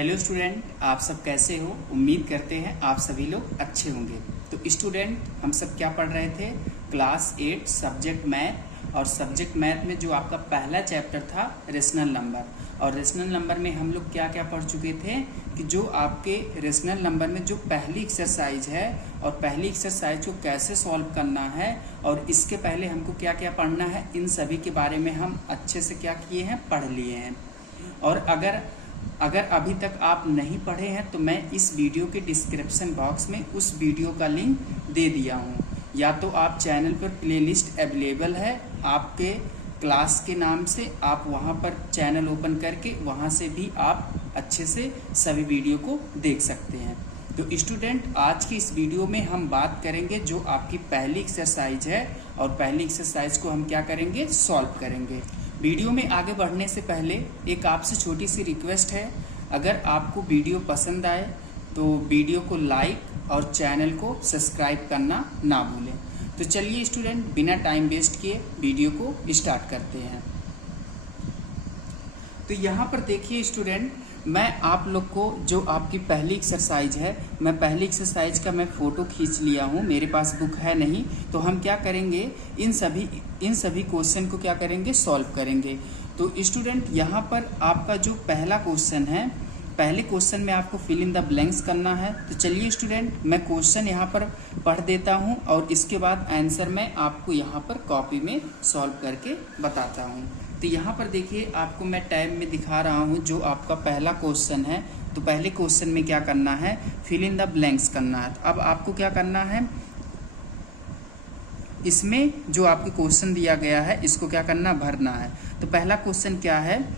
Hello student, आप सब कैसे हो। उम्मीद करते हैं आप सभी लोग अच्छे होंगे। तो स्टूडेंट, हम सब क्या पढ़ रहे थे, क्लास 8 सब्जेक्ट मैथ। और सब्जेक्ट मैथ में जो आपका पहला चैप्टर था रेशनल नंबर, और रेशनल नंबर में हम लोग क्या क्या पढ़ चुके थे कि जो आपके रेशनल नंबर में जो पहली एक्सरसाइज है और पहली एक्सरसाइज को कैसे सॉल्व करना है और इसके पहले हमको क्या क्या पढ़ना है, इन सभी के बारे में हम अच्छे से क्या किए हैं, पढ़ लिए हैं। और अगर अभी तक आप नहीं पढ़े हैं तो मैं इस वीडियो के डिस्क्रिप्शन बॉक्स में उस वीडियो का लिंक दे दिया हूँ। या तो आप चैनल पर प्लेलिस्ट अवेलेबल है आपके क्लास के नाम से, आप वहाँ पर चैनल ओपन करके वहाँ से भी आप अच्छे से सभी वीडियो को देख सकते हैं। तो स्टूडेंट, आज की इस वीडियो में हम बात करेंगे जो आपकी पहली एक्सरसाइज है, और पहली एक्सरसाइज को हम क्या करेंगे, सॉल्व करेंगे। वीडियो में आगे बढ़ने से पहले एक आपसे छोटी सी रिक्वेस्ट है, अगर आपको वीडियो पसंद आए तो वीडियो को लाइक और चैनल को सब्सक्राइब करना ना भूलें। तो चलिए स्टूडेंट, बिना टाइम वेस्ट किए वीडियो को स्टार्ट करते हैं। तो यहाँ पर देखिए स्टूडेंट, मैं आप लोग को जो आपकी पहली एक्सरसाइज है, मैं पहली एक्सरसाइज का मैं फ़ोटो खींच लिया हूँ, मेरे पास बुक है नहीं। तो हम क्या करेंगे, इन सभी क्वेश्चन को क्या करेंगे, सॉल्व करेंगे। तो स्टूडेंट, यहाँ पर आपका जो पहला क्वेश्चन है, पहले क्वेश्चन में आपको फिल इन द ब्लैंक्स करना है। तो चलिए स्टूडेंट, मैं क्वेश्चन यहाँ पर पढ़ देता हूँ और इसके बाद आंसर मैं आपको यहाँ पर कॉपी में सॉल्व करके बताता हूँ। तो यहाँ पर देखिए, आपको मैं टैब में दिखा रहा हूँ जो आपका पहला क्वेश्चन है। तो पहले क्वेश्चन में क्या करना है, फिल इन द ब्लैंक्स करना है। तो अब आपको क्या करना है, इसमें जो आपको क्वेश्चन दिया गया है इसको क्या करना, भरना है। तो पहला क्वेश्चन क्या है,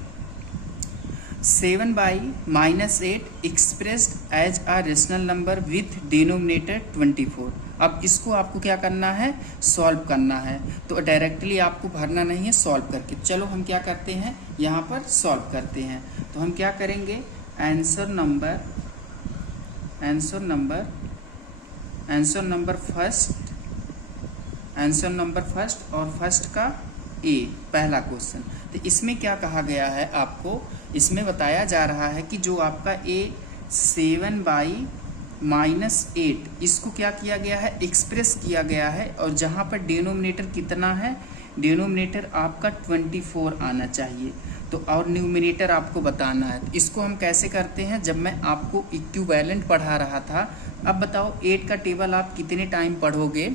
7/-8 expressed as a rational number with denominator 24। अब इसको आपको क्या करना है, सॉल्व करना है। तो डायरेक्टली आपको भरना नहीं है, सॉल्व करके। चलो हम क्या करते हैं, यहाँ पर सॉल्व करते हैं। तो हम क्या करेंगे, आंसर नंबर फर्स्ट और फर्स्ट का ए, पहला क्वेश्चन। तो इसमें क्या कहा गया है, आपको इसमें बताया जा रहा है कि जो आपका ए 7/-8 इसको क्या किया गया है, एक्सप्रेस किया गया है। और जहाँ पर डिनोमिनेटर कितना है, डिनोमिनेटर आपका 24 आना चाहिए। तो और न्यूमिनेटर आपको बताना है। तो इसको हम कैसे करते हैं, जब मैं आपको इक्विवेलेंट पढ़ा रहा था। अब बताओ 8 का टेबल आप कितने टाइम पढ़ोगे,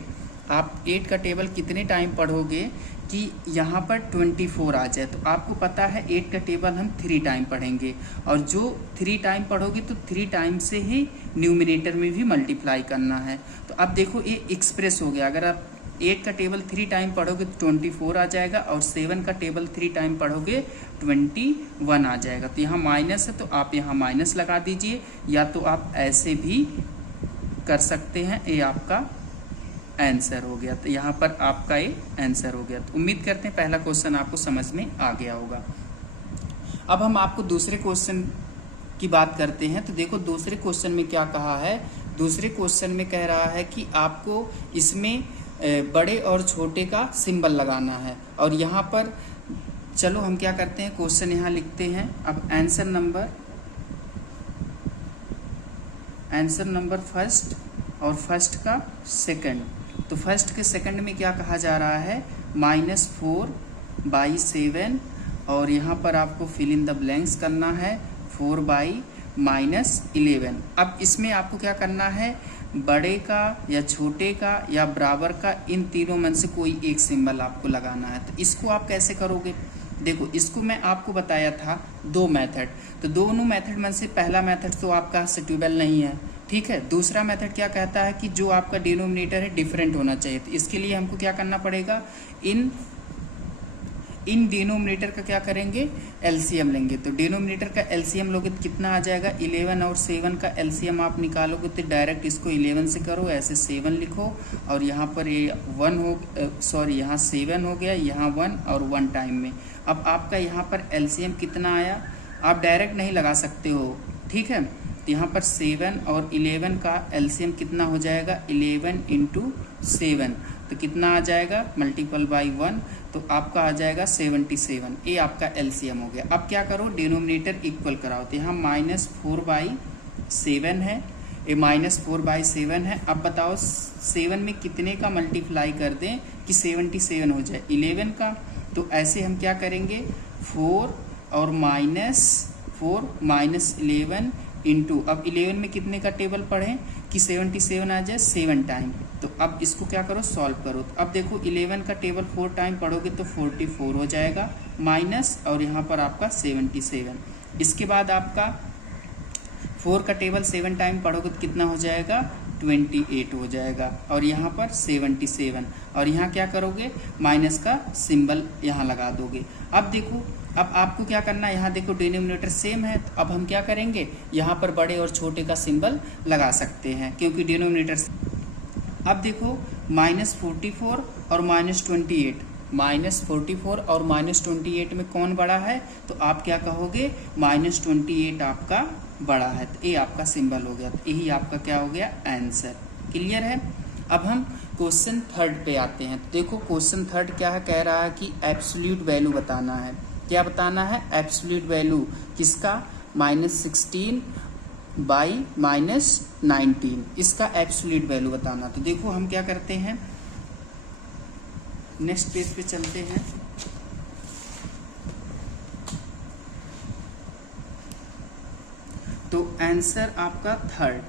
आप 8 का टेबल कितने टाइम पढ़ोगे कि यहाँ पर 24 आ जाए। तो आपको पता है 8 का टेबल हम 3 टाइम पढ़ेंगे, और जो 3 टाइम पढ़ोगे तो 3 टाइम से ही न्यूमिनेटर में भी मल्टीप्लाई करना है। तो अब देखो ये एक्सप्रेस हो गया। अगर आप 8 का टेबल 3 टाइम पढ़ोगे तो 24 आ जाएगा, और 7 का टेबल 3 टाइम पढ़ोगे 21 आ जाएगा। तो यहाँ माइनस है तो आप यहाँ माइनस लगा दीजिए, या तो आप ऐसे भी कर सकते हैं। ये आपका आंसर हो गया। तो यहाँ पर आपका ये आंसर हो गया। तो उम्मीद करते हैं पहला क्वेश्चन आपको समझ में आ गया होगा। अब हम आपको दूसरे क्वेश्चन की बात करते हैं। तो देखो दूसरे क्वेश्चन में क्या कहा है, दूसरे क्वेश्चन में कह रहा है कि आपको इसमें बड़े और छोटे का सिंबल लगाना है। और यहाँ पर चलो हम क्या करते हैं, क्वेश्चन यहाँ लिखते हैं। अब आंसर नंबर फर्स्ट और फर्स्ट का सेकंड। तो फर्स्ट के सेकंड में क्या कहा जा रहा है, -4/7, और यहाँ पर आपको फिल इन द ब्लैंक्स करना है 4/-11। अब इसमें आपको क्या करना है, बड़े का या छोटे का या बराबर का, इन तीनों में से कोई एक सिंबल आपको लगाना है। तो इसको आप कैसे करोगे, देखो इसको मैं आपको बताया था 2 मेथड। तो दोनों मेथड में से पहला मेथड तो आपका सूटेबल नहीं है, ठीक है। दूसरा मेथड क्या कहता है कि जो आपका डिनोमिनेटर है डिफरेंट होना चाहिए। तो इसके लिए हमको क्या करना पड़ेगा, इन डिनोमिनेटर का क्या करेंगे, एलसीएम लेंगे। तो डिनोमिनेटर का एलसीएम लोगे तो कितना आ जाएगा, 11 और 7 का एलसीएम आप निकालोगे तो डायरेक्ट इसको 11 से करो, ऐसे 7 लिखो, और यहाँ पर ये 1 हो, सॉरी यहाँ 7 हो गया, यहाँ 1 और 1 टाइम में। अब आपका यहाँ पर एलसीएम कितना आया, आप डायरेक्ट नहीं लगा सकते हो, ठीक है। तो यहाँ पर 7 और 11 का एलसीएम कितना हो जाएगा, 11 × 7। तो कितना आ जाएगा, मल्टीपल बाई 1, तो आपका आ जाएगा 77। ये आपका एलसीएम हो गया। अब क्या करो, डिनोमिनेटर इक्वल कराओ। तो यहाँ -4/7 है, ये -4/7 है। अब बताओ 7 में कितने का मल्टीप्लाई कर दें कि 77 हो जाए, 11 का। तो ऐसे हम क्या करेंगे, 4 और -11 इंटू, अब 11 में कितने का टेबल पढ़ें कि 77 आ जाए 7 टाइम। तो अब इसको क्या करो, सॉल्व करो। तो अब देखो 11 का टेबल 4 टाइम पढ़ोगे तो 44 हो जाएगा, माइनस और यहाँ पर आपका 77। इसके बाद आपका 4 का टेबल 7 टाइम पढ़ोगे तो कितना हो जाएगा, 28 हो जाएगा, और यहाँ पर 77, और यहाँ क्या करोगे, माइनस का सिंबल यहाँ लगा दोगे। अब देखो, अब आपको क्या करना है, यहाँ देखो डिनोमिनेटर सेम है, तो अब हम क्या करेंगे, यहाँ पर बड़े और छोटे का सिंबल लगा सकते हैं क्योंकि डिनोमिनेटर। अब देखो -44 और -28, -44 और -28 में कौन बड़ा है, तो आप क्या कहोगे, -28 आपका बड़ा है। तो ये आपका सिंबल हो गया, तो यही आपका क्या हो गया, आंसर। क्लियर है। अब हम क्वेश्चन 3 पे आते हैं। तो देखो क्वेश्चन 3 क्या है, कह रहा है कि एब्सोल्यूट वैल्यू बताना है। क्या बताना है, एब्सोल्यूट वैल्यू किसका, -16 बाई -19, इसका एब्सोल्यूट वैल्यू बताना। तो देखो हम क्या करते हैं, नेक्स्ट पेज पे चलते हैं। तो आंसर आपका 3rd,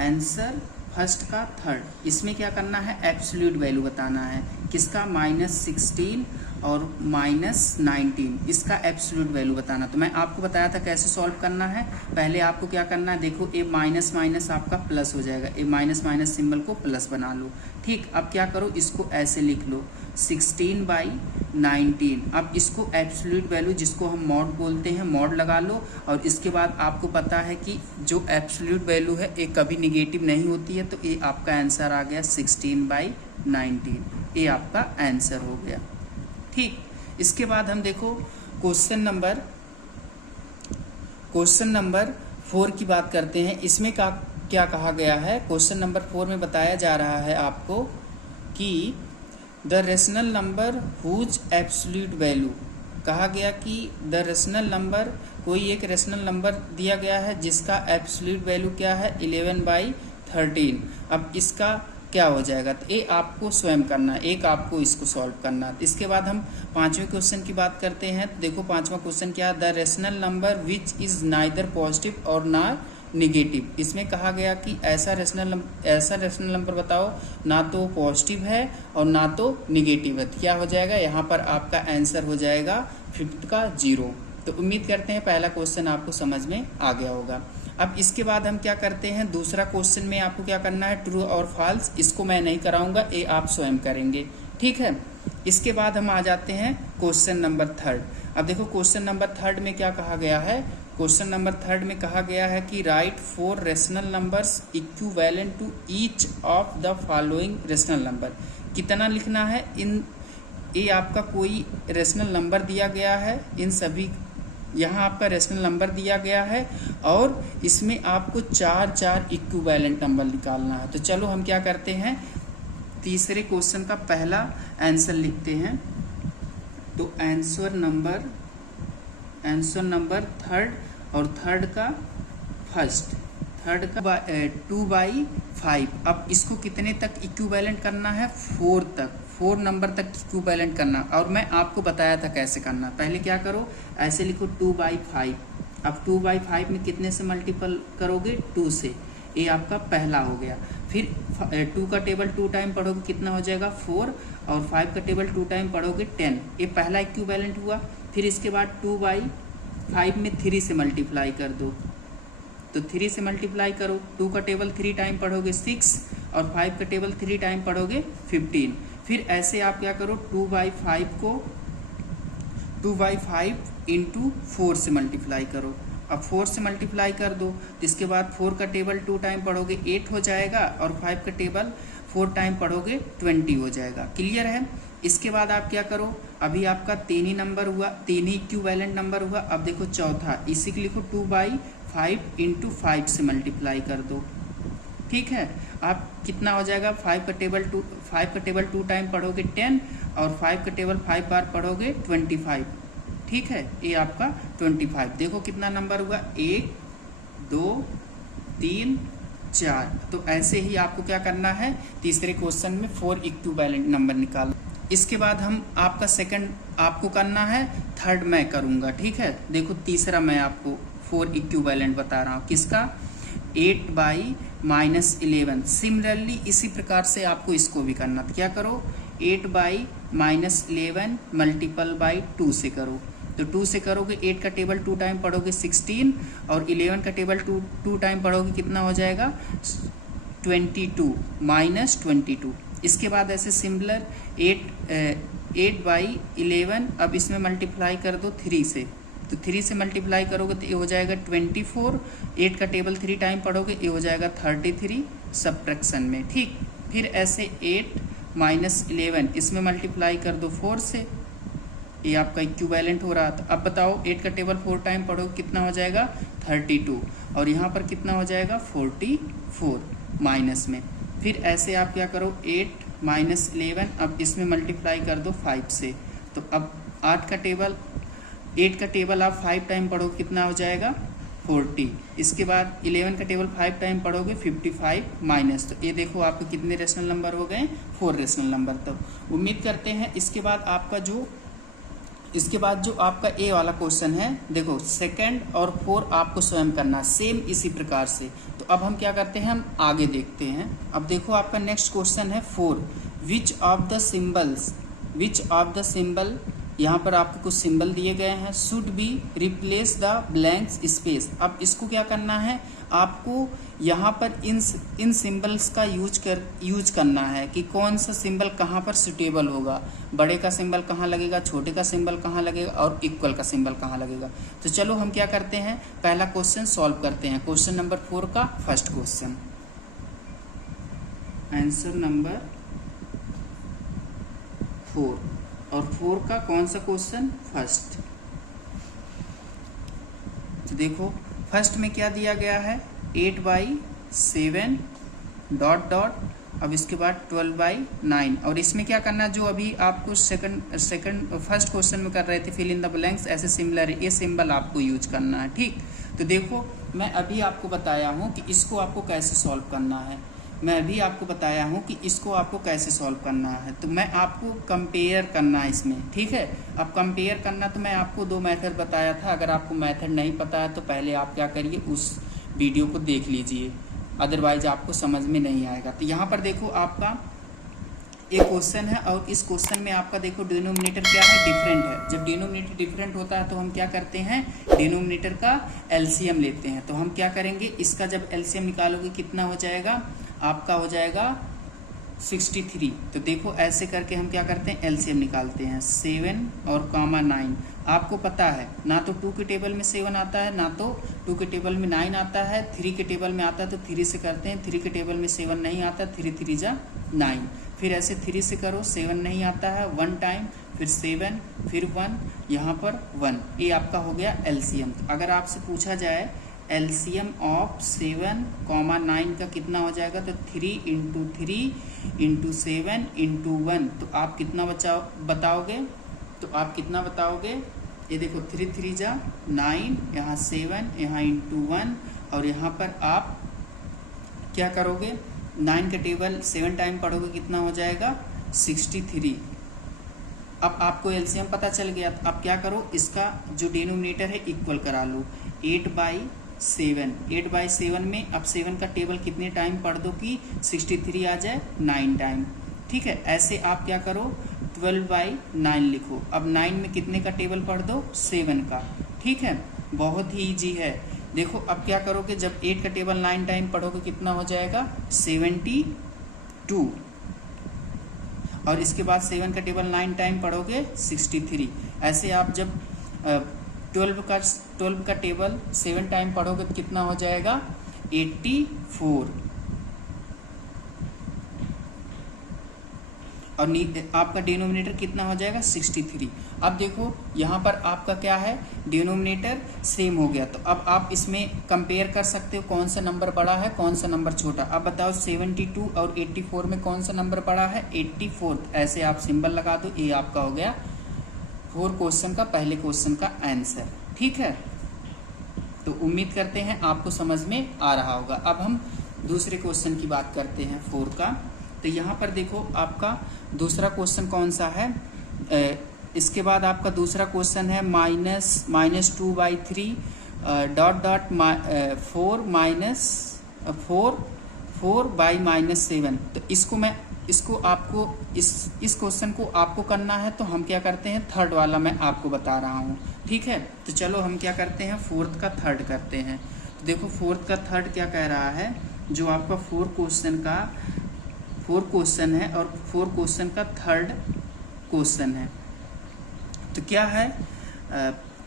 आंसर फर्स्ट का 3rd, इसमें क्या करना है, एब्सोल्यूट वैल्यू बताना है किसका, -16 और -19, इसका एब्सोल्यूट वैल्यू बताना। तो मैं आपको बताया था कैसे सॉल्व करना है। पहले आपको क्या करना है, देखो ये माइनस माइनस आपका प्लस हो जाएगा, ये माइनस माइनस सिंबल को प्लस बना लो। ठीक, अब क्या करो, इसको ऐसे लिख लो 16/19। अब इसको एब्सोल्यूट वैल्यू जिसको हम मॉड बोलते हैं, मॉड लगा लो, और इसके बाद आपको पता है कि जो एब्सोल्यूट वैल्यू है ये कभी निगेटिव नहीं होती है, तो ये आपका आंसर आ गया 16/19, ये आपका आंसर हो गया। ठीक, इसके बाद हम देखो क्वेश्चन नंबर 4 की बात करते हैं। इसमें क्या कहा गया है, क्वेश्चन नंबर 4 में बताया जा रहा है आपको कि the rational number whose absolute value, कहा गया कि द रेशनल नंबर, कोई एक रेशनल नंबर दिया गया है जिसका एब्सोल्यूट वैल्यू क्या है, 11/13। अब इसका क्या हो जाएगा, तो ये आपको स्वयं करना है, एक आपको इसको सॉल्व करना है। इसके बाद हम 5वें क्वेश्चन की बात करते हैं। तो देखो 5वां क्वेश्चन क्या है, the rational number which is neither positive और ना निगेटिव। इसमें कहा गया कि ऐसा रेशनल नंबर बताओ ना तो पॉजिटिव है और ना तो निगेटिव है। तो क्या हो जाएगा, यहाँ पर आपका आंसर हो जाएगा 5th का 0। तो उम्मीद करते हैं पहला क्वेश्चन आपको समझ में आ गया होगा। अब इसके बाद हम क्या करते हैं, दूसरा क्वेश्चन में आपको क्या करना है, ट्रू और फॉल्स, इसको मैं नहीं कराऊंगा, ये आप स्वयं करेंगे। ठीक है, इसके बाद हम आ जाते हैं क्वेश्चन नंबर 3rd। अब देखो क्वेश्चन नंबर 3rd में क्या कहा गया है, क्वेश्चन नंबर 3rd में कहा गया है कि write 4 rational numbers equivalent to each of the following rational number. कितना लिखना है, ये आपका कोई रेशनल नंबर दिया गया है, इन सभी, यहाँ आपका रेशनल नंबर दिया गया है और इसमें आपको 4 इक्विवेलेंट नंबर निकालना है। तो चलो हम क्या करते हैं, तीसरे क्वेश्चन का पहला आंसर लिखते हैं। तो आंसर नंबर 3rd और 3rd का फर्स्ट, 3rd का 2/5। अब इसको कितने तक इक्विवेलेंट करना है, 4 तक, 4 नंबर तक इक्विवेलेंट करना। और मैं आपको बताया था कैसे करना। पहले क्या करो, ऐसे लिखो 2/5। अब 2/5 में कितने से मल्टीपल करोगे, 2 से, ये आपका पहला हो गया। फिर 2 का टेबल 2 टाइम पढ़ोगे कितना हो जाएगा, 4, और 5 का टेबल 2 टाइम पढ़ोगे 10, ये पहला इक्विवेलेंट हुआ। फिर इसके बाद 2/5 में 3 से मल्टीप्लाई कर दो, तो 3 से मल्टीप्लाई करो, 2 का टेबल 3 टाइम पढ़ोगे 6, और 5 का टेबल 3 टाइम पढ़ोगे 15। फिर ऐसे आप क्या करो, 2/5 को 2/5 इंटू 4 से मल्टीप्लाई करो। अब 4 से मल्टीप्लाई कर दो, इसके बाद 4 का टेबल 2 टाइम पढ़ोगे 8 हो जाएगा, और 5 का टेबल 4 टाइम पढ़ोगे 20 हो जाएगा। क्लियर है। इसके बाद आप क्या करो, अभी आपका 3 ही नंबर हुआ, 3 ही इक्विवेलेंट नंबर हुआ। अब देखो चौथा, इसी को लिखो 2/5 इंटू 5 से मल्टीप्लाई कर दो, ठीक है। आप कितना हो जाएगा, 5 का टेबल 2 टाइम पढ़ोगे 10 और 5 का टेबल 5 बार पढ़ोगे 25, ठीक है। ये आपका 25। देखो कितना नंबर हुआ, 1 2 3 4। तो ऐसे ही आपको क्या करना है, तीसरे क्वेश्चन में 4 इक्विवेलेंट नंबर निकालना। इसके बाद हम आपका सेकंड आपको करना है, थर्ड मैं करूंगा, ठीक है। देखो तीसरा मैं आपको 4 इक्विवेलेंट बता रहा हूँ, किसका, 8/-11। सिमिलरली इसी प्रकार से आपको इसको भी करना। तो क्या करो, 8/-11 मल्टीपल बाई 2 से करो। तो 2 से करोगे, 8 का टेबल 2 टाइम पढ़ोगे 16 और 11 का टेबल 2 टाइम पढ़ोगे, कितना हो जाएगा 22 -22। इसके बाद ऐसे सिमिलर 8/11, अब इसमें मल्टीप्लाई कर दो 3 से। तो 3 से मल्टीप्लाई करोगे तो ये हो जाएगा 24। 8 का टेबल 3 टाइम पढ़ोगे, ये हो जाएगा 33 सब्ट्रैक्शन में, ठीक। फिर ऐसे 8-11 इसमें मल्टीप्लाई कर दो 4 से, ये आपका इक्विवेलेंट हो रहा था। अब बताओ 8 का टेबल 4 टाइम पढ़ोगे, कितना हो जाएगा 32 और यहाँ पर कितना हो जाएगा 44 माइनस में। फिर ऐसे आप क्या करो, 8-11, अब इसमें मल्टीप्लाई कर दो 5 से। तो अब 8 का टेबल आप 5 टाइम पढ़ोगे, कितना हो जाएगा 40। इसके बाद 11 का टेबल 5 टाइम पढ़ोगे 55 माइनस। तो ये देखो आपके कितने रेशनल नंबर हो गए, 4 रेशनल नंबर। तो उम्मीद करते हैं इसके बाद जो आपका ए वाला क्वेश्चन है, देखो सेकंड और 4 आपको स्वयं करना सेम इसी प्रकार से। तो अब हम क्या करते हैं, हम आगे देखते हैं। अब देखो आपका नेक्स्ट क्वेश्चन है 4, विच ऑफ द सिंबल, यहाँ पर आपको कुछ सिंबल दिए गए हैं, should be replace the blanks space. अब इसको क्या करना है, आपको यहाँ पर इन सिंबल्स का यूज करना है कि कौन सा सिंबल कहाँ पर सुटेबल होगा, बड़े का सिंबल कहाँ लगेगा, छोटे का सिंबल कहाँ लगेगा और इक्वल का सिंबल कहाँ लगेगा। तो चलो हम क्या करते हैं, पहला क्वेश्चन सॉल्व करते हैं। क्वेश्चन नंबर 4 का फर्स्ट क्वेश्चन, आंसर नंबर 4 और 4 का कौन सा क्वेश्चन, फर्स्ट। तो देखो फर्स्ट में क्या दिया गया है, 8/7 ... अब इसके बाद 12/9। और इसमें क्या करना, जो अभी आपको फर्स्ट क्वेश्चन में कर रहे थे फिल इन द ब्लैंक्स, ऐसे सिमिलर ये सिंबल आपको यूज करना है, ठीक। तो देखो मैं अभी आपको बताया हूँ कि इसको आपको कैसे सॉल्व करना है, तो मैं आपको कंपेयर करना है इसमें, ठीक है। अब कंपेयर करना तो मैं आपको 2 मेथड बताया था। अगर आपको मेथड नहीं पता है तो पहले आप क्या करिए, उस वीडियो को देख लीजिए, अदरवाइज आपको समझ में नहीं आएगा। तो यहाँ पर देखो आपका एक क्वेश्चन है और इस क्वेश्चन में आपका देखो डिनोमिनेटर क्या है, डिफरेंट है। जब डिनोमिनेटर डिफरेंट होता है तो हम क्या करते हैं, डिनोमिनेटर का एलसीएम लेते हैं। तो हम क्या करेंगे, इसका जब एलसीएम निकालोगे कितना हो जाएगा, आपका हो जाएगा 63। तो देखो ऐसे करके हम क्या करते हैं, एलसीएम निकालते हैं, 7 और 9। आपको पता है ना तो 2 के टेबल में 7 आता है, ना तो 2 के टेबल में 9 आता है, 3 के टेबल में आता है तो 3 से करते हैं। 3 के टेबल में 7 नहीं आता, 3 3 जा 9। फिर ऐसे 3 से करो, 7 नहीं आता है, 1 टाइम, फिर 7, फिर 1, यहाँ पर 1। ये आपका हो गया एलसीएम। अगर आपसे पूछा जाए एलसीएम ऑफ 7, 9 का कितना हो जाएगा, तो 3 × 3 × 7 × 1। तो आप कितना बताओगे, ये देखो 3 3 जा 9, यहाँ 7, यहाँ × 1 और यहाँ पर आप क्या करोगे, 9 का टेबल 7 टाइम पढ़ोगे, कितना हो जाएगा 63। अब आपको एलसीएम पता चल गया। तो अब क्या करो, इसका जो डिनोमिनेटर है इक्वल करा लो, 8/7 में अब 7 का टेबल कितने टाइम पढ़ दो कि 63 आ जाए, 9 टाइम, ठीक है। ऐसे आप क्या करो, 12/9 लिखो। अब 9 में कितने का टेबल पढ़ दो, 7 का, ठीक है। बहुत ही इजी है। देखो अब क्या करोगे, जब 8 का टेबल 9 टाइम पढ़ोगे कितना हो जाएगा 72 और इसके बाद 7 का टेबल 9 टाइम पढ़ोगे 63। ऐसे आप जब 12 का टेबल 7 टाइम पढ़ोगे तो कितना हो जाएगा 84। और आपका डिनोमिनेटर कितना हो जाएगा 63। अब देखो यहाँ पर आपका क्या है, डिनोमिनेटर सेम हो गया, तो अब आप इसमें कंपेयर कर सकते हो कौन सा नंबर बड़ा है कौन सा नंबर छोटा। अब बताओ 72 और 84 में कौन सा नंबर बड़ा है, 84। ऐसे आप सिंबल लगा दो, ये आपका हो गया 4 क्वेश्चन का पहले क्वेश्चन का आंसर। ठीक है, तो उम्मीद करते हैं आपको समझ में आ रहा होगा। अब हम दूसरे क्वेश्चन की बात करते हैं 4 का। तो यहाँ पर देखो आपका दूसरा क्वेश्चन कौन सा है, इसके बाद आपका दूसरा क्वेश्चन है -2/3 4/-7। तो इसको आपको इस क्वेश्चन को आपको करना है, तो हम क्या करते हैं थर्ड वाला मैं आपको बता रहा हूँ। ठीक है, तो चलो हम क्या करते हैं फोर्थ का थर्ड करते हैं। तो देखो फोर्थ का थर्ड क्या कह रहा है, जो आपका 4 क्वेश्चन है और 4 क्वेश्चन का थर्ड क्वेश्चन है। तो क्या है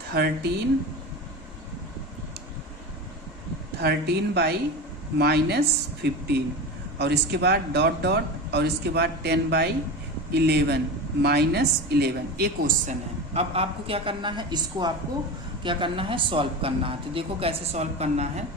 13/-15 और इसके बाद डॉट डॉट और इसके बाद 10/11 -11 ये क्वेश्चन है। अब आपको क्या करना है, इसको आपको क्या करना है सॉल्व करना है। तो देखो कैसे सॉल्व करना है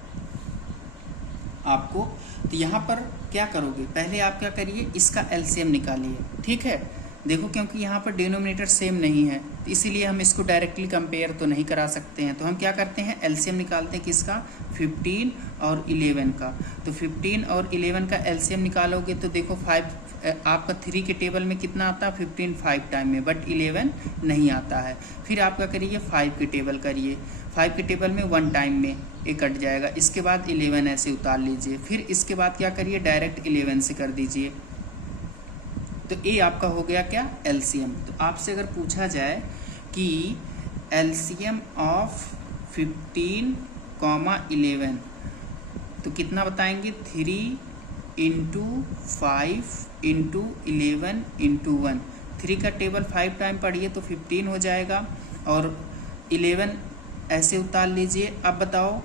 आपको। तो यहाँ पर क्या करोगे, पहले आप क्या करिए इसका एलसीएम निकालिए। ठीक है, देखो क्योंकि यहाँ पर डिनोमिनेटर सेम नहीं है, तो इसीलिए हम इसको डायरेक्टली कंपेयर तो नहीं करा सकते हैं। तो हम क्या करते हैं एलसीएम निकालते हैं किसका, 15 और 11 का। तो 15 और 11 का एलसीएम निकालोगे तो देखो 5 आपका 3 के टेबल में कितना आता है 15 5 टाइम में, बट 11 नहीं आता है। फिर आप क्या करिए 5 के टेबल करिए, 5 के टेबल में 1 टाइम में ये कट जाएगा। इसके बाद 11 ऐसे उतार लीजिए, फिर इसके बाद क्या करिए डायरेक्ट 11 से कर दीजिए। तो ये आपका हो गया क्या एलसीएम। तो आपसे अगर पूछा जाए कि एलसीएम ऑफ 15, 11 तो कितना बताएंगे 3 × 5 × 11 × 1। 3 का टेबल 5 टाइम पढ़िए तो 15 हो जाएगा और 11 ऐसे उतार लीजिए। अब बताओ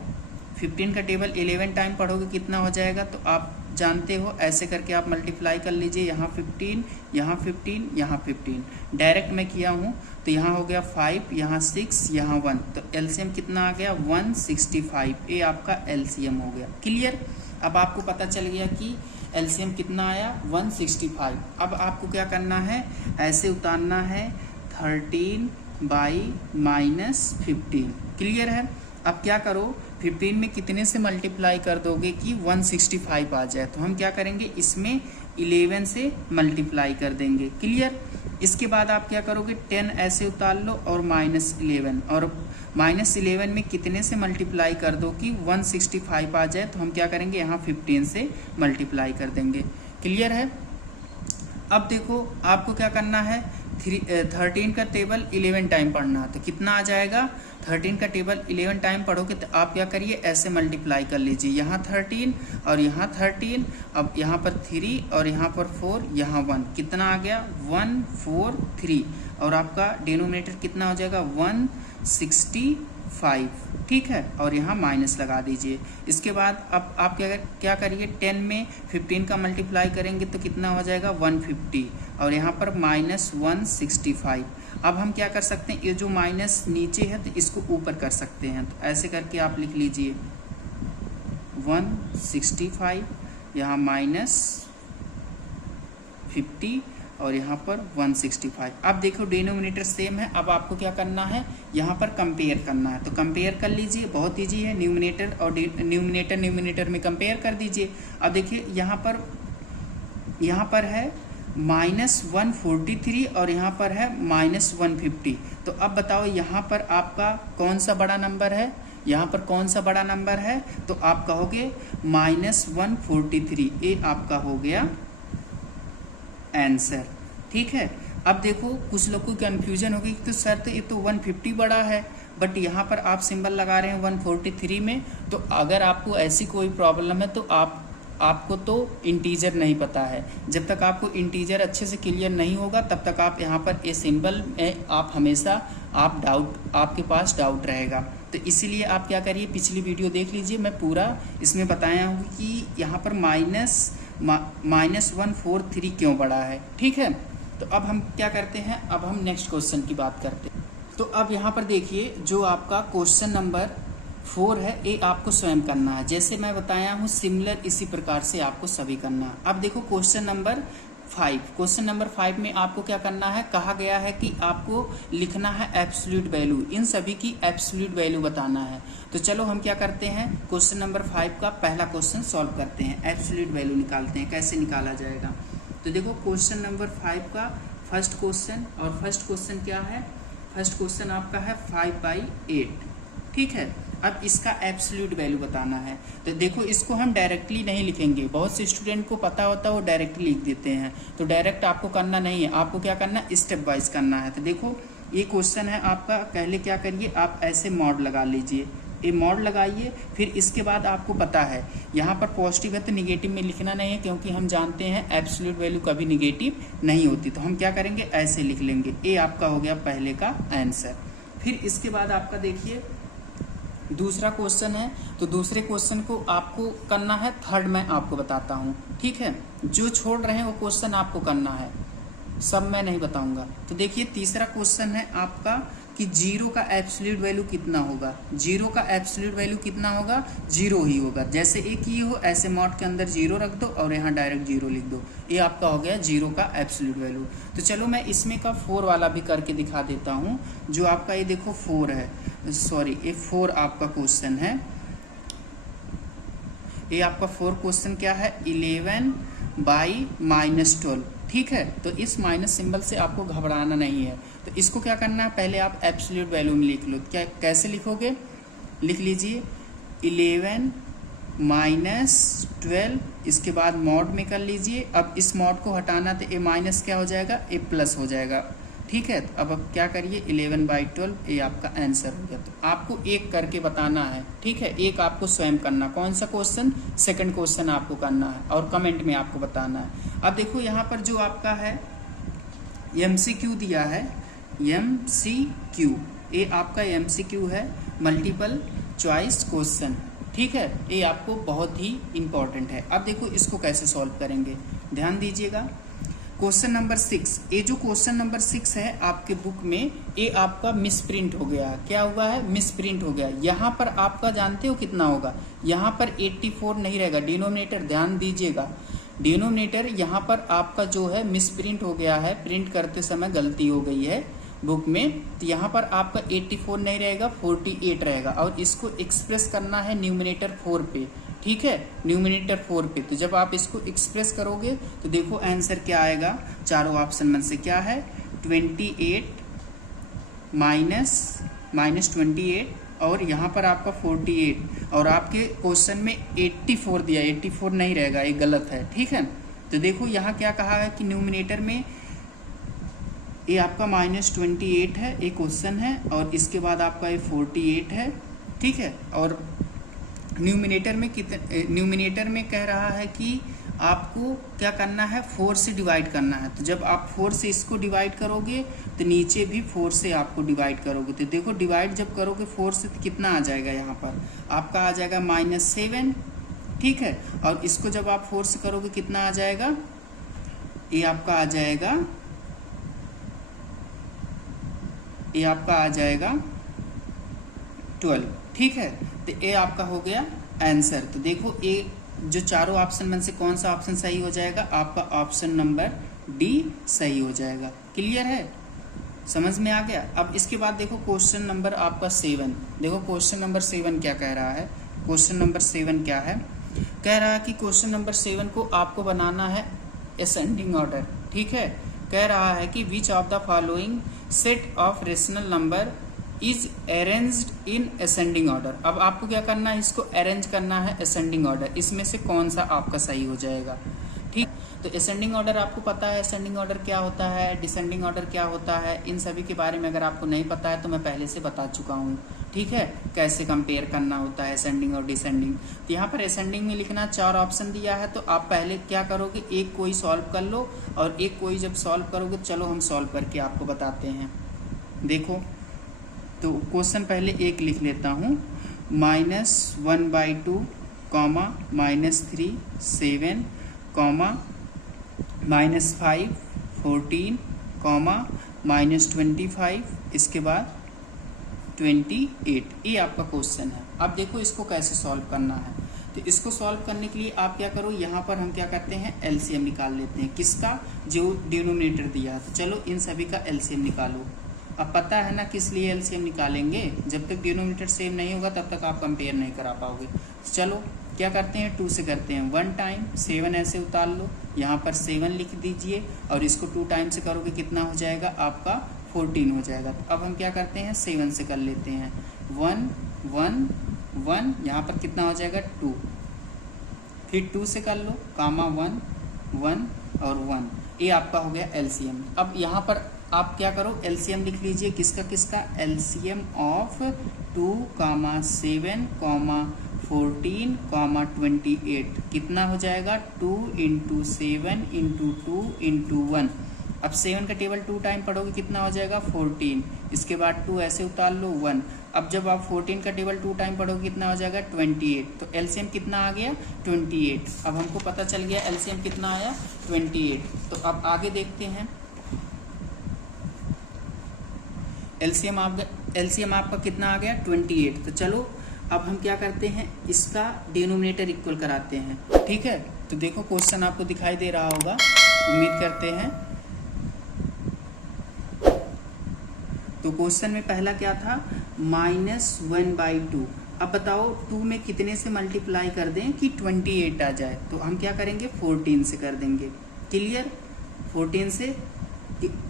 15 का टेबल 11 टाइम पढ़ोगे कितना हो जाएगा, तो आप जानते हो ऐसे करके आप मल्टीप्लाई कर लीजिए। यहाँ 15 यहाँ 15 यहाँ 15 डायरेक्ट मैं किया हूँ, तो यहाँ हो गया 5 यहाँ 6 यहाँ 1, तो एलसीएम कितना आ गया 165। ये आपका एलसीएम हो गया। क्लियर, अब आपको पता चल गया कि एलसीएम कितना आया 165। अब आपको क्या करना है ऐसे उतारना है 13/-15। क्लियर है, अब क्या करो 15 में कितने से मल्टीप्लाई कर दोगे कि 165 आ जाए, तो हम क्या करेंगे इसमें 11 से मल्टीप्लाई कर देंगे। क्लियर, इसके बाद आप क्या करोगे 10 ऐसे उतार लो और -11, और -11 में कितने से मल्टीप्लाई कर दो कि 165 आ जाए, तो हम क्या करेंगे यहाँ 15 से मल्टीप्लाई कर देंगे। क्लियर है, अब देखो आपको क्या करना है 13 का टेबल 11 टाइम पढ़ना, तो कितना आ जाएगा 13 का टेबल 11 टाइम पढ़ोगे तो आप क्या करिए ऐसे मल्टीप्लाई कर लीजिए। यहाँ 13 और यहाँ 13, अब यहाँ पर 3 और यहाँ पर 4 यहाँ 1, कितना आ गया 143 और आपका डिनोमिनेटर कितना हो जाएगा 165। ठीक है, और यहाँ माइनस लगा दीजिए। इसके बाद अब आप क्या करिए 10 में 15 का मल्टीप्लाई करेंगे तो कितना हो जाएगा 150 और यहाँ पर -165। अब हम क्या कर सकते हैं, ये जो माइनस नीचे है तो इसको ऊपर कर सकते हैं, तो ऐसे करके आप लिख लीजिए 165 यहाँ -50 और यहाँ पर 165। अब देखो डिनोमिनेटर सेम है, अब आपको क्या करना है यहाँ पर कंपेयर करना है, तो कंपेयर कर लीजिए, बहुत ईजी है। न्यूमिनेटर और न्यूमिनेटर में कंपेयर कर दीजिए। अब देखिए यहाँ पर है -143 और यहाँ पर है -150, तो अब बताओ यहाँ पर आपका कौन सा बड़ा नंबर है, यहाँ पर कौन सा बड़ा नंबर है, तो आप कहोगे -143, ये आपका हो गया आंसर। ठीक है, अब देखो कुछ लोग को कन्फ्यूजन होगी तो सर तो ये तो 150 बड़ा है, बट यहाँ पर आप सिंबल लगा रहे हैं 143 में। तो अगर आपको ऐसी कोई प्रॉब्लम है तो आपको तो इंटीजर नहीं पता है। जब तक आपको इंटीजर अच्छे से क्लियर नहीं होगा तब तक आप यहाँ पर ये सिंबल में आप हमेशा आपके पास डाउट रहेगा। तो इसीलिए आप क्या करिए पिछली वीडियो देख लीजिए, मैं पूरा इसमें बताया हूँ कि यहाँ पर -143 क्यों बड़ा है। ठीक है, तो अब हम क्या करते हैं, अब हम नेक्स्ट क्वेश्चन की बात करते हैं। तो अब यहाँ पर देखिए जो आपका क्वेश्चन नंबर 4 है ये आपको स्वयं करना है, जैसे मैं बताया हूँ सिमिलर इसी प्रकार से आपको सभी करना है। अब देखो क्वेश्चन नंबर 5 में आपको क्या करना है, कहा गया है कि आपको लिखना है एब्सोल्यूट वैल्यू, इन सभी की एब्सोल्यूट वैल्यू बताना है। तो चलो हम क्या करते हैं, क्वेश्चन नंबर 5 का पहला क्वेश्चन सॉल्व करते हैं, एब्सोल्यूट वैल्यू निकालते हैं। कैसे निकाला जाएगा, तो देखो क्वेश्चन नंबर 5 का फर्स्ट क्वेश्चन, और फर्स्ट क्वेश्चन क्या है, फर्स्ट क्वेश्चन आपका है 5/8, ठीक है। अब इसका एब्सोल्यूट वैल्यू बताना है। तो देखो इसको हम डायरेक्टली नहीं लिखेंगे, बहुत से स्टूडेंट को पता होता है वो डायरेक्टली लिख देते हैं, तो डायरेक्ट आपको करना नहीं है, आपको क्या करना है, स्टेप वाइज करना है। तो देखो ये क्वेश्चन है आपका, पहले क्या करिए आप ऐसे मॉड लगा लीजिए, ये मॉड लगाइए, फिर इसके बाद आपको पता है यहाँ पर पॉजिटिव है तो निगेटिव में लिखना नहीं है, क्योंकि हम जानते हैं एब्सोल्यूट वैल्यू कभी निगेटिव नहीं होती। तो हम क्या करेंगे, ऐसे लिख लेंगे। ये आपका हो गया पहले का आंसर। फिर इसके बाद आपका देखिए दूसरा क्वेश्चन है, तो दूसरे क्वेश्चन को आपको करना है, थर्ड मैं आपको बताता हूँ, ठीक है। जो छोड़ रहे हैं वो क्वेश्चन आपको करना है, सब मैं नहीं बताऊंगा। तो देखिए तीसरा क्वेश्चन है आपका कि जीरो का एब्सोल्यूट वैल्यू कितना होगा। जीरो का एब्सोल्यूट वैल्यू कितना होगा, जीरो ही होगा। जैसे एक ही हो ऐसे मॉड के अंदर जीरो रख दो और यहाँ डायरेक्ट जीरो लिख दो, ये आपका हो गया जीरो का एब्सोल्यूट वैल्यू। तो चलो मैं इसमें का 4 वाला भी करके दिखा देता हूँ, जो आपका ये देखो 4 है, सॉरी ये 4 आपका क्वेश्चन है। ये आपका 4 क्वेश्चन क्या है, 11/-12, ठीक है। तो इस माइनस सिंबल से आपको घबराना नहीं है। तो इसको क्या करना है, पहले आप एब्सोल्यूट वैल्यू में लिख लो। क्या कैसे लिखोगे, लिख लीजिए 11-12, इसके बाद मॉड में कर लीजिए। अब इस मॉड को हटाना तो ए माइनस क्या हो जाएगा, ए प्लस हो जाएगा, ठीक है। तो अब क्या करिए 11/12, ये आपका आंसर हो गया। तो आपको एक करके बताना है, ठीक है, एक आपको स्वयं करना। कौन सा क्वेश्चन, सेकंड क्वेश्चन आपको करना है और कमेंट में आपको बताना है। अब देखो यहाँ पर जो आपका है MCQ दिया है, MCQ, ये आपका MCQ है, मल्टीपल चॉइस क्वेश्चन, ठीक है। ये आपको बहुत ही इंपॉर्टेंट है। अब देखो इसको कैसे सॉल्व करेंगे, ध्यान दीजिएगा। क्वेश्चन नंबर 6, ये जो क्वेश्चन नंबर 6 है आपके बुक में, ये आपका मिसप्रिंट हो गया। क्या हुआ है, मिसप्रिंट हो गया। यहाँ पर आपका जानते हो कितना होगा, यहाँ पर 84 नहीं रहेगा, डिनोमिनेटर ध्यान दीजिएगा, डिनोमिनेटर यहाँ पर आपका जो है मिसप्रिंट हो गया है, प्रिंट करते समय गलती हो गई है बुक में। तो यहाँ पर आपका 84 नहीं रहेगा, 48 रहेगा, और इसको एक्सप्रेस करना है न्यूमिनेटर 4 पे, ठीक है, न्यूमिनेटर 4 पे। तो जब आप इसको एक्सप्रेस करोगे तो देखो आंसर क्या आएगा, चारों ऑप्शन में से क्या है, 28 माइनस 28, और यहाँ पर आपका 48, और आपके क्वेश्चन में 84 दिया, 84 नहीं रहेगा, ये गलत है, ठीक है। तो देखो यहाँ क्या कहा है कि न्यूमिनेटर में ये आपका -28 है, एक क्वेश्चन है, और इसके बाद आपका ये 48 है, ठीक है। और न्यूमिनेटर में कितने, न्यूमिनेटर में कह रहा है कि आपको क्या करना है, 4 से डिवाइड करना है। तो जब आप 4 से इसको डिवाइड करोगे तो नीचे भी 4 से आपको डिवाइड करोगे। तो देखो डिवाइड जब करोगे 4 से तो कितना आ जाएगा, यहाँ पर आपका आ जाएगा -7, ठीक है। और इसको जब आप 4 से करोगे कितना आ जाएगा, ये आपका आ जाएगा, ये आपका आ जाएगा 12, ठीक है। तो ये आपका हो गया आंसर। तो देखो ये जो चारों ऑप्शन में से कौन सा ऑप्शन सही हो जाएगा, आपका ऑप्शन नंबर डी सही हो जाएगा। क्लियर है, समझ में आ गया। अब इसके बाद देखो क्वेश्चन नंबर आपका 7, देखो क्वेश्चन नंबर 7 क्या कह रहा है। क्वेश्चन नंबर 7 क्या है, कह रहा है कि क्वेश्चन नंबर 7 को आपको बनाना है असेंडिंग ऑर्डर, ठीक है। कह रहा है कि which of the following set of rational number is arranged in ascending order. अब आपको क्या करना है, इसको अरेंज करना है असेंडिंग ऑर्डर, इसमें से कौन सा आपका सही हो जाएगा, ठीक। तो असेंडिंग ऑर्डर आपको पता है, असेंडिंग ऑर्डर क्या होता है, डिसेंडिंग ऑर्डर क्या होता है, इन सभी के बारे में अगर आपको नहीं पता है तो मैं पहले से बता चुका हूँ, ठीक है, कैसे कंपेयर करना होता है असेंडिंग और डिसेंडिंग। तो यहाँ पर असेंडिंग में लिखना 4 ऑप्शन दिया है, तो आप पहले क्या करोगे, एक कोई सॉल्व कर लो, और एक कोई जब सॉल्व करोगे, चलो हम सॉल्व करके आपको बताते हैं। देखो तो क्वेश्चन पहले एक लिख लेता हूँ, -1/2, -3 7, -5 14, कॉमा -25, इसके बाद 28। ये आपका क्वेश्चन है। अब देखो इसको कैसे सॉल्व करना है। तो इसको सॉल्व करने के लिए आप क्या करो, यहाँ पर हम क्या करते हैं, एलसीएम निकाल लेते हैं। किसका? जो डिनोमिनेटर दिया है। तो चलो इन सभी का एलसीएम निकालो। अब पता है ना किस लिए एलसीएम निकालेंगे, जब तक डिनोमिनेटर सेम नहीं होगा तब तक आप कंपेयर नहीं करा पाओगे। चलो क्या करते हैं, 2 से करते हैं। 1 टाइम 7 ऐसे उतार लो, यहाँ पर 7 लिख दीजिए और इसको 2 टाइम से करोगे कितना हो जाएगा आपका 14 हो जाएगा। तो अब हम क्या करते हैं, 7 से कर लेते हैं। 1 1 1, यहाँ पर कितना हो जाएगा 2, फिर 2 से कर लो, कामा 1 1 और 1। ये आपका हो गया एलसीएम। अब यहाँ पर आप क्या करो, एलसीएम लिख लीजिए। किसका किसका? एलसीएम ऑफ 2, 7, 14, 28 कितना हो जाएगा? 2 × 7 × 2 × 1। अब 7 का टेबल 2 टाइम पढ़ोगे कितना हो जाएगा 14, इसके बाद 2 ऐसे उतार लो 1। अब जब आप 14 का टेबल 2 टाइम पढ़ोगे कितना हो जाएगा 28। तो एलसीएम कितना आ गया 28। अब हमको पता चल गया एलसीएम कितना आया 28। तो अब आगे देखते हैं। एलसीएम आपका कितना आ गया 28। तो चलो अब हम क्या करते हैं, इसका डिनोमिनेटर इक्वल कराते हैं। ठीक है, तो देखो क्वेश्चन आपको दिखाई दे रहा होगा, उम्मीद करते हैं। तो क्वेश्चन में पहला क्या था, -1/2। अब बताओ 2 में कितने से मल्टीप्लाई कर दें कि 28 आ जाए। तो हम क्या करेंगे, 14 से कर देंगे। क्लियर, 14 से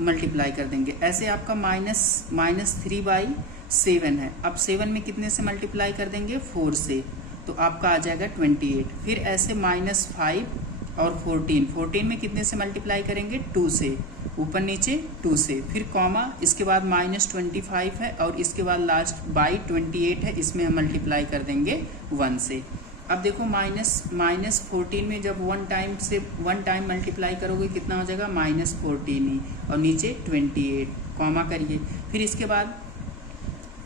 मल्टीप्लाई कर देंगे। ऐसे आपका -3/7 है। अब 7 में कितने से मल्टीप्लाई कर देंगे 4 से, तो आपका आ जाएगा 28। फिर ऐसे -5 और 14 में कितने से मल्टीप्लाई करेंगे 2 से, ऊपर नीचे 2 से, फिर कॉमा, इसके बाद -25 है और इसके बाद लास्ट /28 है, इसमें हम मल्टीप्लाई कर देंगे 1 से। अब देखो -14 में जब 1 टाइम मल्टीप्लाई करोगे कितना हो जाएगा -14 ही, और नीचे 28, कॉमा करिए। फिर इसके बाद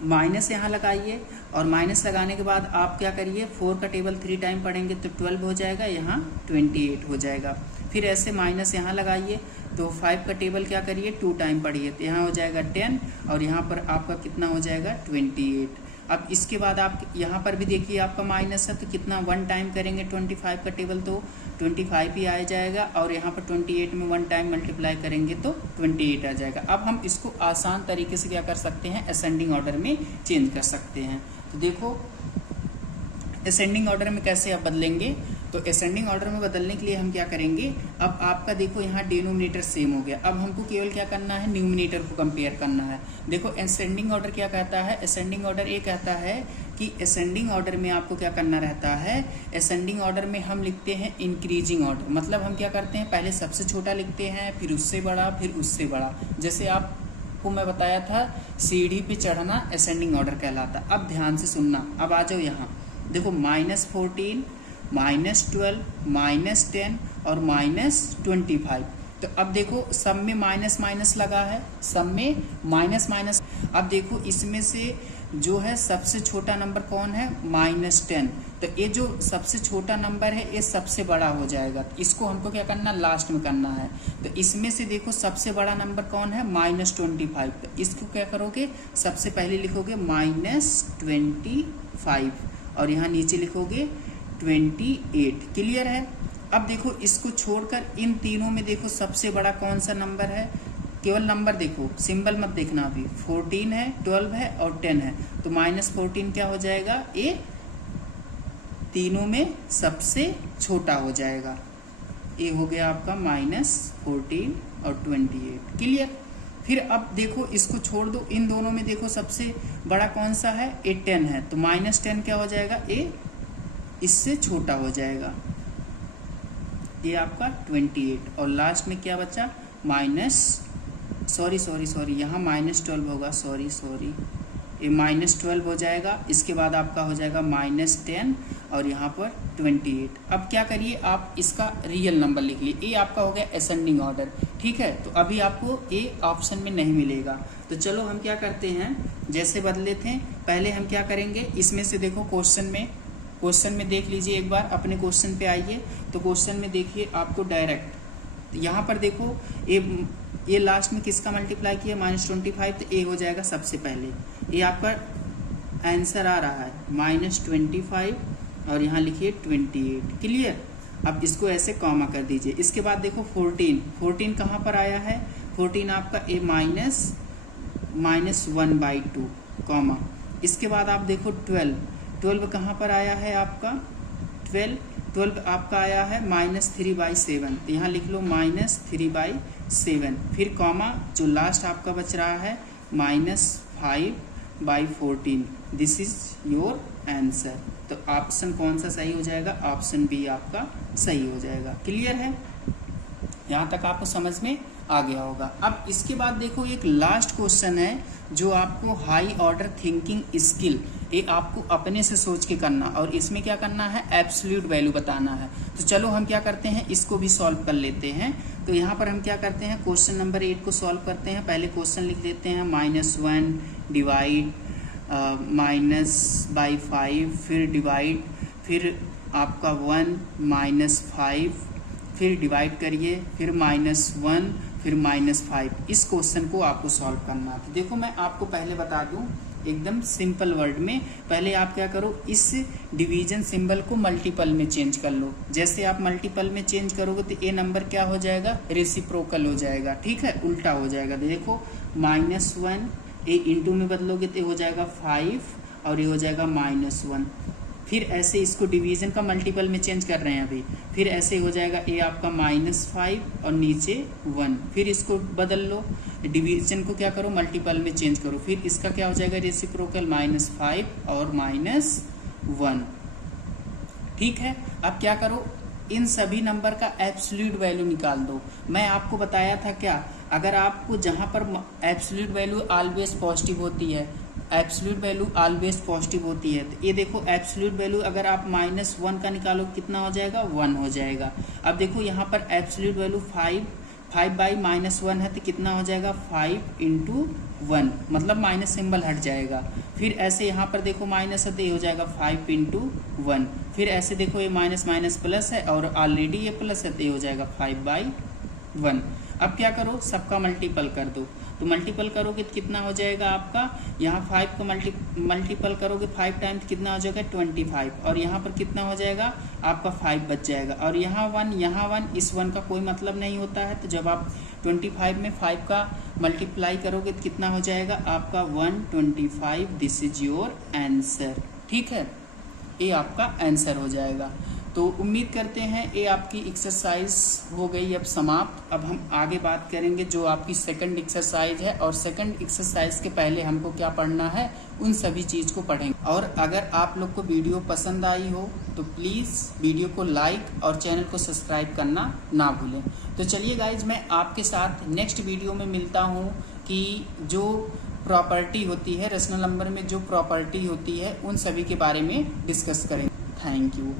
माइनस यहाँ लगाइए, और माइनस लगाने के बाद आप क्या करिए, 4 का टेबल 3 टाइम पढ़ेंगे तो 12 हो जाएगा, यहाँ 28 हो जाएगा। फिर ऐसे माइनस यहाँ लगाइए, तो 5 का टेबल क्या करिए 2 टाइम पढ़िए, तो यहाँ हो जाएगा 10, और यहाँ पर आपका कितना हो जाएगा 28। अब इसके बाद आप यहाँ पर भी देखिए आपका माइनस है, तो कितना 1 टाइम करेंगे 25 का टेबल तो 25 ही आ जाएगा, और यहाँ पर 28 में 1 टाइम मल्टीप्लाई करेंगे तो 28 आ जाएगा। अब हम इसको आसान तरीके से क्या कर सकते हैं, असेंडिंग ऑर्डर में चेंज कर सकते हैं। तो देखो असेंडिंग ऑर्डर में कैसे आप बदलेंगे, तो असेंडिंग ऑर्डर में बदलने के लिए हम क्या करेंगे, अब आपका देखो यहाँ डिनोमिनेटर सेम हो गया, अब हमको केवल क्या करना है, न्यूमिनेटर को कंपेयर करना है। देखो असेंडिंग ऑर्डर क्या कहता है, असेंडिंग ऑर्डर ये कहता है कि असेंडिंग ऑर्डर में आपको क्या करना रहता है, असेंडिंग ऑर्डर में हम लिखते हैं इंक्रीजिंग ऑर्डर। मतलब हम क्या करते हैं, पहले सबसे छोटा लिखते हैं, फिर उससे बड़ा, फिर उससे बड़ा। जैसे आपको मैं बताया था सीढ़ी पे चढ़ना असेंडिंग ऑर्डर कहलाता। अब ध्यान से सुनना, अब आ जाओ यहाँ देखो -14, -12, -10 और -25। तो अब देखो सब में माइनस माइनस लगा है, सब में माइनस माइनस। अब देखो इसमें से जो है सबसे छोटा नंबर कौन है, -10। तो ये जो सबसे छोटा नंबर है ये सबसे बड़ा हो जाएगा, तो इसको हमको क्या करना, लास्ट में करना है। तो इसमें से देखो सबसे बड़ा नंबर कौन है, -25। तो इसको क्या करोगे, सबसे पहले लिखोगे -25 और यहाँ नीचे लिखोगे 28। क्लियर है। अब देखो इसको छोड़कर इन तीनों में देखो सबसे बड़ा कौन सा नंबर है, केवल नंबर देखो, सिंबल मत देखना। अभी 14 है, 12 है और 10 है, तो -14 क्या हो जाएगा, ये तीनों में सबसे छोटा हो जाएगा। ये हो गया आपका -14 और 28। क्लियर। फिर अब देखो इसको छोड़ दो, इन दोनों में देखो सबसे बड़ा कौन सा है, ये 10 है, तो -10 क्या हो जाएगा, ये इससे छोटा हो जाएगा, ये आपका 28। और लास्ट में क्या बचा, सॉरी यहाँ -12 होगा, सॉरी ये -12 हो जाएगा। इसके बाद आपका हो जाएगा -10 और यहाँ पर 28। अब क्या करिए, आप इसका रियल नंबर लिख लीजिए, ये आपका हो गया असेंडिंग ऑर्डर। ठीक है, तो अभी आपको ये ऑप्शन में नहीं मिलेगा। तो चलो हम क्या करते हैं, जैसे बदले थे पहले हम क्या करेंगे, इसमें से देखो क्वेश्चन में देख लीजिए एक बार, अपने क्वेश्चन पे आइए। तो क्वेश्चन में देखिए आपको डायरेक्ट यहाँ पर देखो ये लास्ट में किसका मल्टीप्लाई किया, -25, तो ए हो जाएगा सबसे पहले। ये आपका आंसर आ रहा है -25 और यहाँ लिखिए 28। क्लियर। अब इसको ऐसे कॉमा कर दीजिए। इसके बाद देखो 14 कहाँ पर आया है, 14 आपका ए -1/2 कॉमा। इसके बाद आप देखो 12 कहाँ पर आया है आपका, 12 आपका आया है -3/7, तो यहाँ लिख लो -3/7, फिर कॉमा, जो लास्ट आपका बच रहा है -5/14। This is your answer. तो ऑप्शन कौन सा सही हो जाएगा, ऑप्शन बी आपका सही हो जाएगा। क्लियर है, यहाँ तक आपको समझ में आ गया होगा। अब इसके बाद देखो एक लास्ट क्वेश्चन है जो आपको हाई ऑर्डर थिंकिंग स्किल, ये आपको अपने से सोच के करना, और इसमें क्या करना है, एब्सोल्यूट वैल्यू बताना है। तो चलो हम क्या करते हैं, इसको भी सॉल्व कर लेते हैं। तो यहाँ पर हम क्या करते हैं, क्वेश्चन नंबर 8 को सॉल्व करते हैं। पहले क्वेश्चन लिख देते हैं -1 डिवाइड -/5, फिर डिवाइड, फिर आपका 1 -5, फिर डिवाइड करिए, फिर -1, फिर -5। इस क्वेश्चन को आपको सॉल्व करना है। तो देखो मैं आपको पहले बता दूं एकदम सिंपल वर्ड में, पहले आप क्या करो, इस डिवीजन सिंबल को मल्टीपल में चेंज कर लो। जैसे आप मल्टीपल में चेंज करोगे तो ये नंबर क्या हो जाएगा, रेसिप्रोकल हो जाएगा, ठीक है, उल्टा हो जाएगा। देखो -1 ये इंटू में बदलोगे तो ये हो जाएगा 5 और ये हो जाएगा -1। फिर ऐसे इसको डिवीजन का मल्टीपल में चेंज कर रहे हैं अभी, फिर ऐसे हो जाएगा ये आपका -5 और नीचे 1। फिर इसको बदल लो, डिवीजन को क्या करो, मल्टीपल में चेंज करो, फिर इसका क्या हो जाएगा, रेसिप्रोकल -5 और -1। ठीक है। अब क्या करो, इन सभी नंबर का एब्सोल्यूट वैल्यू निकाल दो। मैं आपको बताया था क्या, अगर आपको जहां पर एब्सोल्यूट वैल्यू ऑलवेज पॉजिटिव होती है, एब्सोल्यूट वैल्यू ऑलवेज पॉजिटिव होती है, तो ये देखो एब्सोल्यूट वैल्यू अगर आप -1 का निकालो कितना हो जाएगा, 1 हो जाएगा। अब देखो यहाँ पर एब्सोल्यूट वैल्यू 5/-1 है, तो कितना हो जाएगा, 5 × 1, मतलब माइनस सिंबल हट जाएगा। फिर ऐसे यहाँ पर देखो माइनस है तो ये हो जाएगा 5 × 1। फिर ऐसे देखो ये माइनस माइनस प्लस है और ऑलरेडी ये प्लस है तो ये हो जाएगा 5/1। अब क्या करो, सबका मल्टीपल कर दो। तो मल्टीपल करोगे तो कितना हो जाएगा आपका, यहाँ 5 को मल्टीपल करोगे 5 टाइम्स कितना हो जाएगा, 25, और यहाँ पर कितना हो जाएगा आपका 5 बच जाएगा, और यहाँ 1, इस 1 का कोई मतलब नहीं होता है। तो जब आप 25 में 5 का मल्टीप्लाई करोगे तो कितना हो जाएगा आपका 125। This is your answer. ठीक है, ये आपका आंसर हो जाएगा। तो उम्मीद करते हैं ये आपकी एक्सरसाइज हो गई अब समाप्त। अब हम आगे बात करेंगे जो आपकी सेकंड एक्सरसाइज है, और सेकंड एक्सरसाइज के पहले हमको क्या पढ़ना है, उन सभी चीज़ को पढ़ेंगे। और अगर आप लोग को वीडियो पसंद आई हो तो प्लीज़ वीडियो को लाइक और चैनल को सब्सक्राइब करना ना भूलें। तो चलिए गाइज, मैं आपके साथ नेक्स्ट वीडियो में मिलता हूँ कि जो प्रॉपर्टी होती है, रेशनल नंबर में जो प्रॉपर्टी होती है उन सभी के बारे में डिस्कस करेंगे। Thank you.